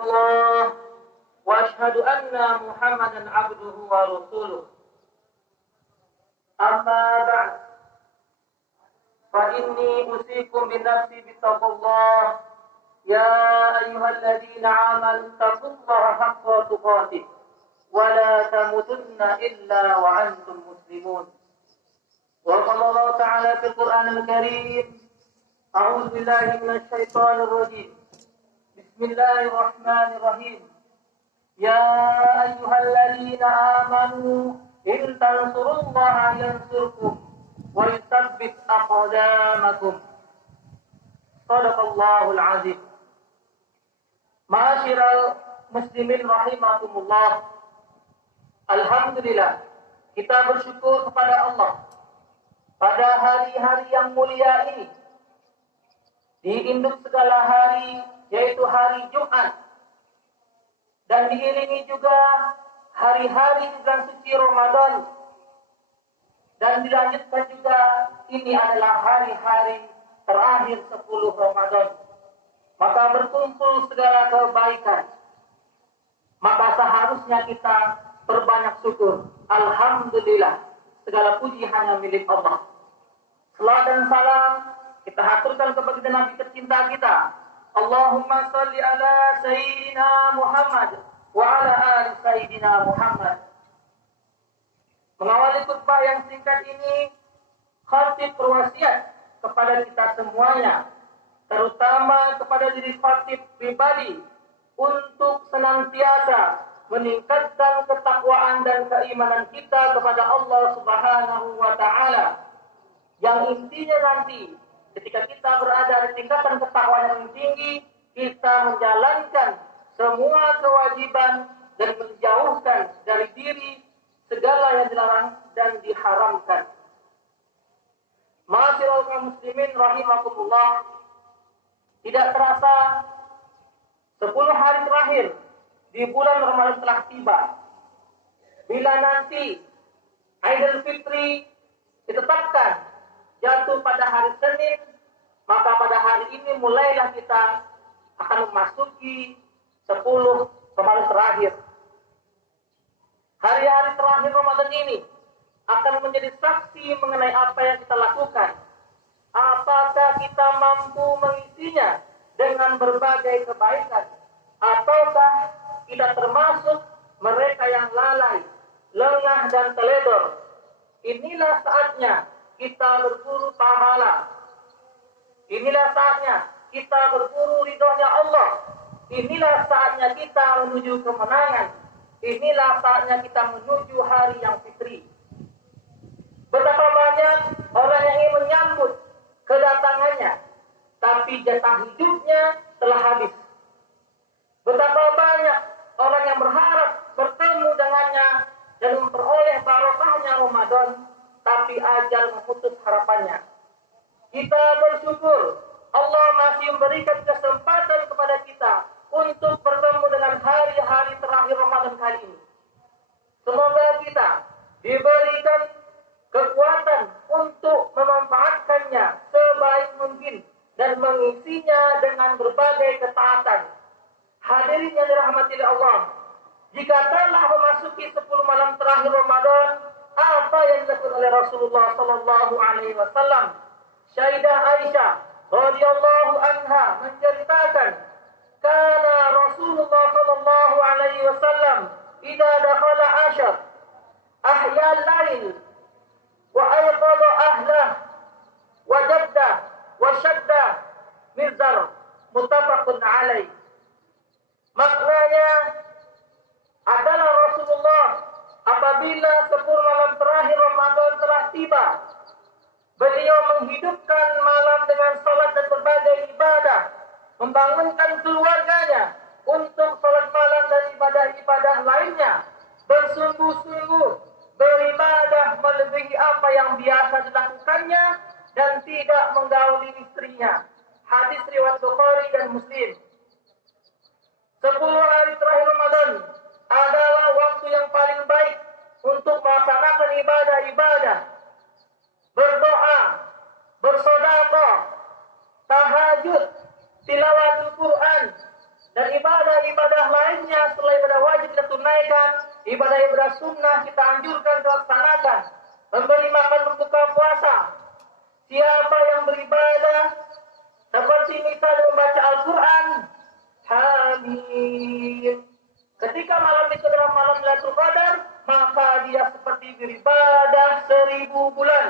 الله وأشهد أن محمدا عبده ورسوله أما بعد فإني أوصيكم بنفسي بتقوى الله يا أيها الذين آمنوا اتقوا الله حق تقاته ولا تموتن إلا وأنتم مسلمون. وقال الله تعالى في القرآن الكريم أعوذ بالله من الشيطان الرجيم بسم الله الرحمن الرحيم يا أيها الذين آمنوا إن تنصروا الله ينصركم ويثبت أقدامكم صدق الله العظيم. Ma'asyiral muslimin rahimakumullah. Alhamdulillah, kita bersyukur kepada Allah pada hari-hari yang mulia ini, di induk segala hari, yaitu hari Jumat, dan diiringi juga hari-hari bulan suci Ramadan, dan dilanjutkan juga ini adalah hari-hari terakhir 10 Ramadan. Maka berkumpul segala kebaikan. Maka seharusnya kita berbanyak syukur. Alhamdulillah, segala puji hanya milik Allah. Salam dan salam kita haturkan kepada Nabi tercinta kita. Allahumma salli ala Sayyidina Muhammad wa ala ali Sayyidina Muhammad. Mengawali khutbah yang singkat ini, khatib berwasiat kepada kita semuanya, terutama kepada diri khatib pribadi, untuk senantiasa meningkatkan ketakwaan dan keimanan kita kepada Allah Subhanahu wa Ta'ala. Yang intinya nanti, ketika kita berada di tingkatan ketakwaan yang tinggi, kita menjalankan semua kewajiban dan menjauhkan dari diri segala yang dilarang dan diharamkan. Ma'asyiral kaum muslimin rahimakumullah, tidak terasa 10 hari terakhir di bulan Ramadan telah tiba. Bila nanti Idul Fitri ditetapkan jatuh pada hari Senin, maka pada hari ini mulailah kita akan memasuki 10 Ramadan terakhir. Hari-hari terakhir Ramadan ini akan menjadi saksi mengenai apa yang kita lakukan. Apakah kita mampu mengisinya dengan berbagai kebaikan, ataukah kita termasuk mereka yang lalai, lengah dan teledor? Inilah saatnya kita berburu pahala. Inilah saatnya kita berburu ridhonya Allah. Inilah saatnya kita menuju kemenangan. Inilah saatnya kita menuju hari yang fitri. Betapa banyak orang yang ingin menyambut kedatangannya, tapi jatah hidupnya telah habis. Betapa banyak orang yang berharap bertemu dengannya dan memperoleh barokahnya Ramadan, tapi ajal memutus harapannya. Kita bersyukur Allah masih memberikan kesempatan kepada kita untuk bertemu dengan hari-hari terakhir Ramadan kali ini. Semoga kita diberikan kekuatan untuk memanfaatkannya sebaik mungkin dan mengisinya dengan berbagai ketaatan. Hadirin yang dirahmati Allah, jika telah memasuki 10 malam terakhir Ramadan, apa yang dilakukan oleh Rasulullah sallallahu alaihi wasallam? Sayyidah Aisyah radhiyallahu anha menceritakan, kana Rasulullah sallallahu alaihi wasallam idza dakhala ashar ahya al-lail wa ayqadha ahlah wa jadda wa shadda mizar, muttafaqun alaih. Maknanya adalah Rasulullah apabila 10 malam terakhir Ramadan telah tiba, beliau menghidupkan malam dengan salat dan berbagai ibadah, membangunkan keluarganya untuk salat malam dan ibadah-ibadah lainnya, bersungguh-sungguh beribadah melebihi apa yang biasa dilakukannya dan tidak menggauli istrinya. Hadis riwayat Bukhari dan Muslim. 10 hari terakhir Ramadan adalah waktu yang paling baik untuk melaksanakan ibadah-ibadah, berdoa, bersedekah, tahajud, tilawatul Quran, menunaikan ibadah-ibadah sunnah kita anjurkan dilaksanakan. Memberi makan berbuka puasa. Siapa yang beribadah seperti misalnya membaca Al-Quran, hamid. Ketika malam itu adalah malam Lailatul Qadar, maka dia seperti beribadah 1000 bulan,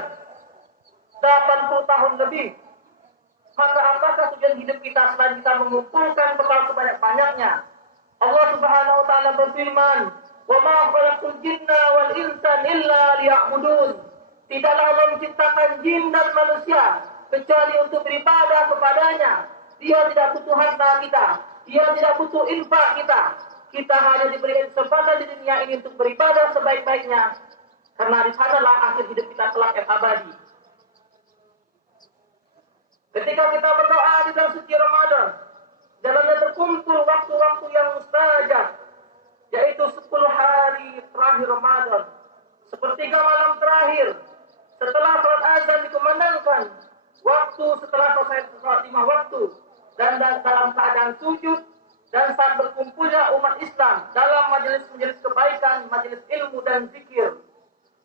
80 tahun lebih. Maka apakah tujuan hidup kita selain kita mengumpulkan bekal sebanyak-banyaknya? Allah Subhanahu wa taala berfirman, "Wa ma khalaqtul jinna wal insa illa liya'budun." Tidaklah Allah menciptakan jin dan manusia kecuali untuk beribadah kepadanya. Dia tidak butuh harta kita, dia tidak butuh infak kita. Kita hanya diberi kesempatan di dunia ini untuk beribadah sebaik-baiknya, karena di sanalah akhir hidup kita kelak yang abadi. Ketika kita berdoa di bulan suci Ramadan, dalamnya terkumpul waktu-waktu yang mustajab, yaitu 10 hari terakhir Ramadan, sepertiga malam terakhir, setelah salat azan dikumandangkan, waktu setelah selesai salat 5 waktu, dan dalam keadaan sujud, dan saat berkumpulnya umat Islam dalam majelis-majelis kebaikan, majelis ilmu dan zikir.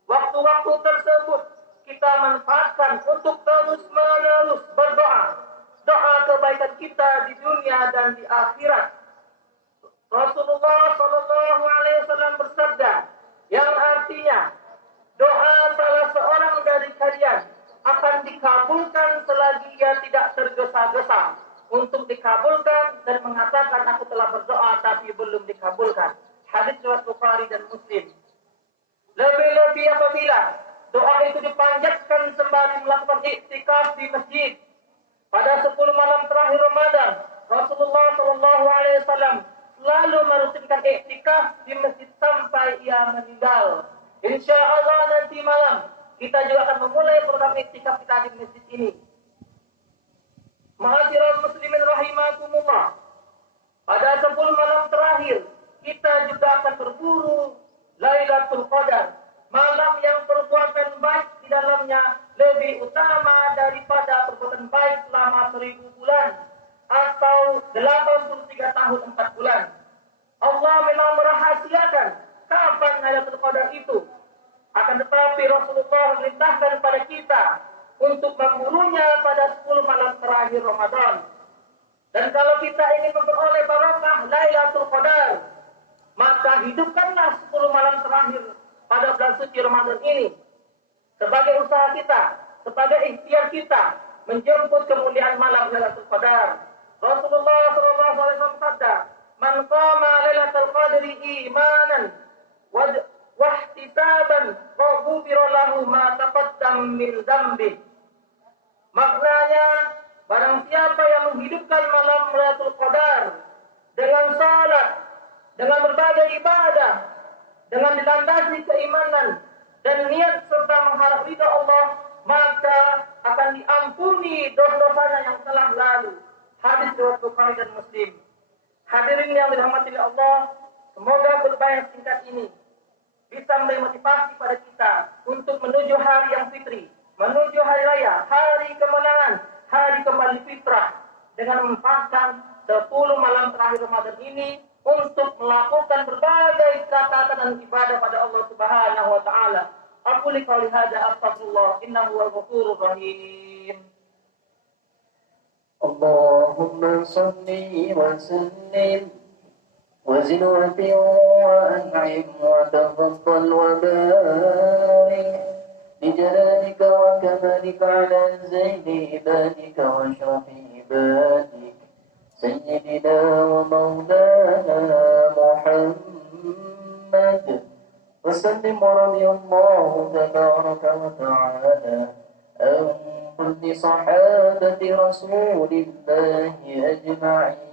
Waktu-waktu tersebut kita manfaatkan untuk terus-menerus berdoa. Doa kebaikan kita di dunia dan di akhirat. Rasulullah SAW bersabda, yang artinya, doa salah seorang dari kalian akan dikabulkan selagi ia tidak tergesa-gesa untuk dikabulkan dan mengatakan aku telah berdoa tapi belum dikabulkan. Hadis riwayat Bukhari dan Muslim. Lebih-lebih apabila doa itu dipanjatkan sembari melakukan iktikaf di masjid. Pada 10 malam terakhir Ramadan, Rasulullah SAW selalu merutinkan iktikaf di masjid sampai ia meninggal. Insya Allah nanti malam kita juga akan memulai program iktikaf kita di masjid ini. Ma'asyiral muslimin rahimakumullah. Pada 10 malam terakhir kita juga akan berburu Lailatul Qadar, malam yang perbuatan baik di dalamnya lebih utama daripada perbuatan baik selama 1000 bulan atau 83 tahun 4 bulan. Allah memang merahasiakan kapan Lailatul Qadar itu. Akan tetapi Rasulullah memerintahkan kepada kita untuk memburunya pada 10 malam terakhir Ramadan. Dan kalau kita ingin memperoleh barakah Lailatul Qadar, maka hidupkanlah 10 malam terakhir pada bulan suci Ramadan ini sebagai usaha kita, sebagai ikhtiar kita menjemput kemuliaan malam Lailatul Qadar. Rasulullah SAW bersabda, "Man qama Lailatul Qadri imanan wahtisaban ghufira lahu ma taqaddam min dzambi." Maknanya, barang siapa yang menghidupkan malam Lailatul Qadar dengan salat, dengan berbagai ibadah, dengan dilandasi keimanan dan niat serta mengharap ridha Allah, maka akan diampuni dosa-dosanya yang telah lalu. Hadis riwayat Bukhari dan Muslim. Hadirin yang dirahmati oleh Allah, semoga khutbah yang singkat ini bisa memberi motivasi pada kita untuk menuju hari yang fitri, menuju hari raya, hari kemenangan, hari kembali fitrah, dengan memanfaatkan 10 malam terakhir Ramadan ini untuk melakukan berbagai kata-kata dan ibadah pada Allah Subhanahu wa taala. Aku liqauli hadza astaghfirullah innahu huwal ghafurur rahim. Allahumma salli wa sallim wa zid wa an'im wa tafaddal wa barik bi jalalika wa kamalika ala zaini ibadika wa shrafi ibadik سيدنا ومولانا محمد وسلم رضي الله تبارك وتعالى عن كل صحابة رسول الله أجمعين